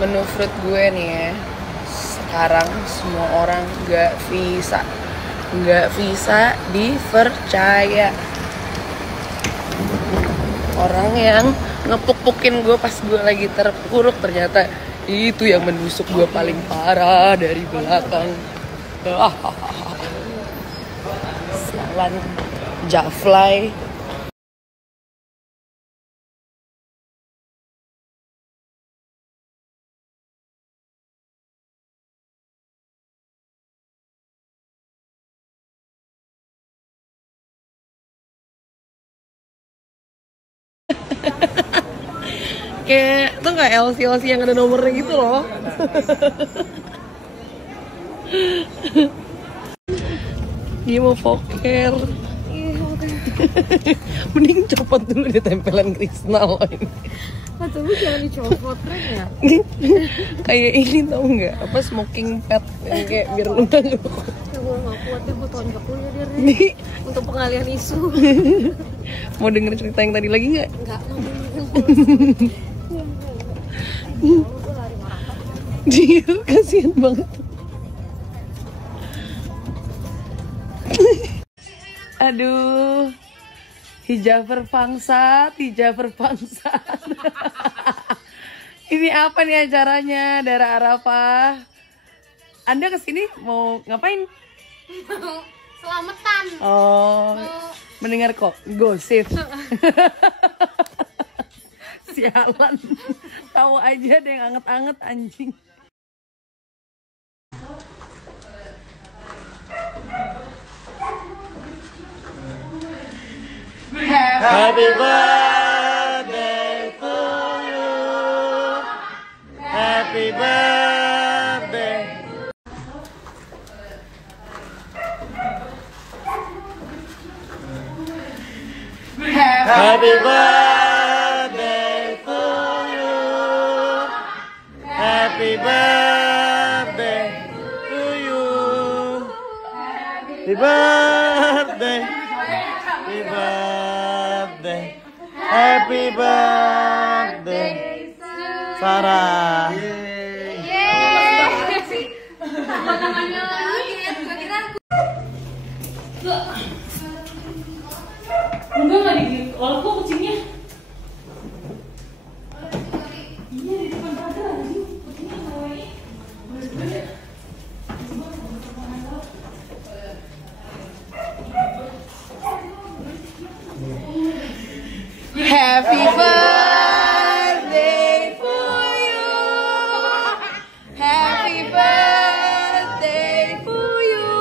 Menurut gue nih ya, sekarang semua orang nggak bisa dipercaya. Orang yang ngepuk-pukin gue pas gue lagi terpuruk ternyata itu yang menusuk gue paling parah dari belakang. Sialan, Jafly. Kayak tuh nggak LC yang ada nomornya gitu loh. Dia mau poker. Mending copot dulu deh tempelan kristal ini. Atau lu jangan dicopot keren ya. Kayak ini tau nggak? Apa smoking pad yang kayak biar lu nggak ngerokok. Ya gue nggak kuat deh, gue tonjok dulu ya dia. Untuk pengalihan isu. Mau denger cerita yang tadi lagi nggak? Nggak mau. Dia kasihan banget. Aduh, hijaber bangsat. Ini apa nih acaranya, Dara Arafah? Anda kesini mau ngapain? Selamatan. Oh, mendengar kok gosip. Sialan, tahu aja ada yang anget-anget anjing. Happy birthday to you. Happy birthday. Happy birthday to you. Happy birthday to you. Happy birthday. Happy birthday. Happy birthday. Sarah. Enggak nggak digigit, kalau kok kucingnya? Iya di depan pagar anjing, kucingnya ngawalnya. Happy birthday for you. Happy birthday for you.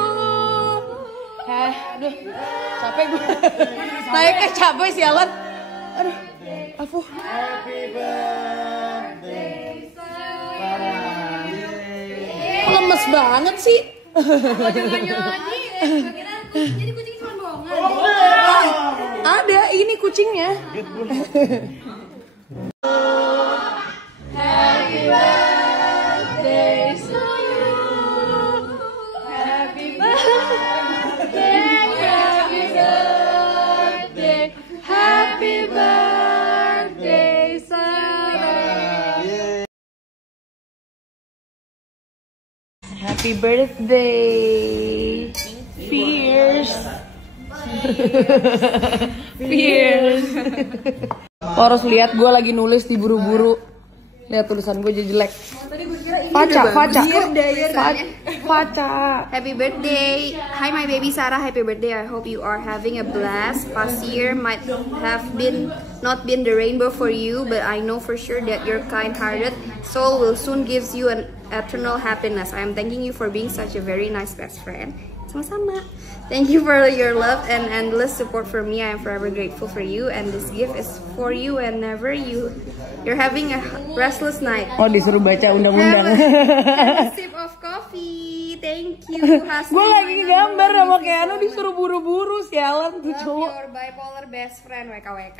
Aduh, capek gue. Naiknya capek sialan. Aduh, afuh. Happy birthday. Kok lemes banget sih? Jadi kucing cuma bohongan. Ada, ini kucingnya. Happy birthday to you. Happy birthday. Happy birthday. Happy birthday, Sarah. Happy birthday. Fierce. Fierce. Lo harus lihat gue lagi nulis di buru-buru. Lihat tulisan gue jadi jelek. Faca. Happy birthday. Hi my baby Sarah, happy birthday. I hope you are having a blast. Past year might have not been the rainbow for you, but I know for sure that your kind-hearted soul will soon gives you an eternal happiness. I am thanking you for being such a very nice best friend. Sama-sama. Thank you for your love and endless support for me. I am forever grateful for you, and this gift is for you whenever you're having a restless night. Oh, disuruh baca undang-undang. Have a sip of coffee. Thank you. Gue lagi gambar sama Keanu disuruh buru-buru, sialan tuh cowok. Your bipolar best friend WKWK.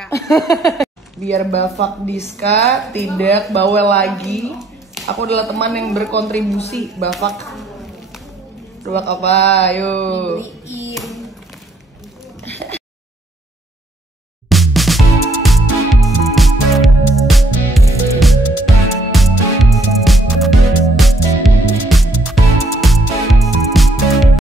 Biar Bafak Diska tidak bawel lagi. Aku adalah teman yang berkontribusi. Bafak. Ruak apa? Yuk.